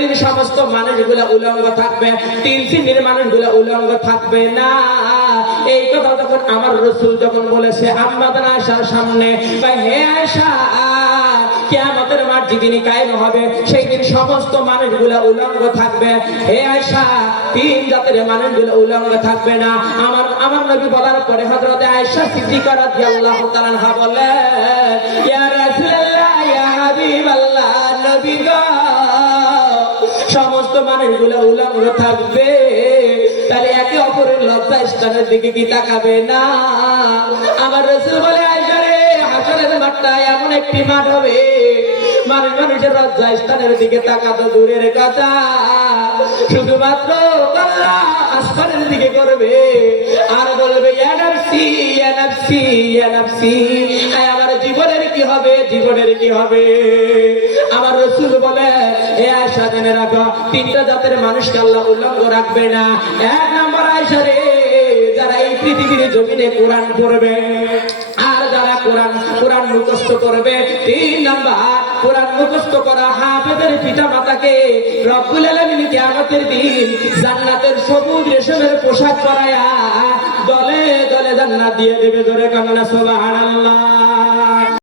দিন সমস্ত মানুষগুলো উলঙ্গ থাকবে, 3 শ্রেণীর মানুষগুলো উলঙ্গ থাকবে না। এই কথা যখন আমার রাসূল যখন বলেছে আম্মা আয়েশার সামনে, হে আয়েশা, কিয়ামতের মাঠ যেদিন কায়েম হবে সেই দিন সমস্ত মানুষগুলো উলঙ্গ থাকবে। হে আয়েশা, 3 জাতের মানুষগুলো উলঙ্গ থাকবে না। আমার নবী বলার পরে হযরত আয়েশা সিদ্দিকা রাদিয়াল্লাহু তাআলা আনহা বলেন, ইয়া রাসূলুল্লাহ, ইয়া হাবিবাল্লাহ, নবী গো, সমস্ত মানুষগুলো উলঙ্গ থাকবে, তাহলে একে অপরের লজ্জা স্থানের দিকে কি তাকাবে না? আমার রাসূল বলে, আয়েশা রে, হাসরের মাঠটা এমন একটি মাঠ হবে, মানুষের লজ্জা স্থানের দিকে তাকাতো দূরের কথা, শুধুমাত্র আল্লাহ আসমানের দিকে করবে আর বলবে, ইয়া নাফসি, ইয়া নাফসি, ইয়া নাফসি, আমার জীবনের কি হবে, জীবনের কি হবে? আমার রাসূল বলে, হে আয়েশা, জেনে রাখো, 3টা জাতের মানুষকে আল্লাহ উলঙ্গ রাখবে না। 1 নম্বর, আয়েশা রে, যারা এই পৃথিবীর জমিনে কোরআন পড়বে আর যারা কোরআন মুখস্থ করবে। 3 নাম্বার, কোরআন মুখস্থ করা হাফেজের পিতা মাতাকে রব্বুল আলামিন কিয়ামতের দিন জান্নাতের সবুজ রেশমের পোশাক পরায়া দলে দলে জান্নাত দিয়ে দেবে। জোরে কান্না সুবহানাল্লাহ।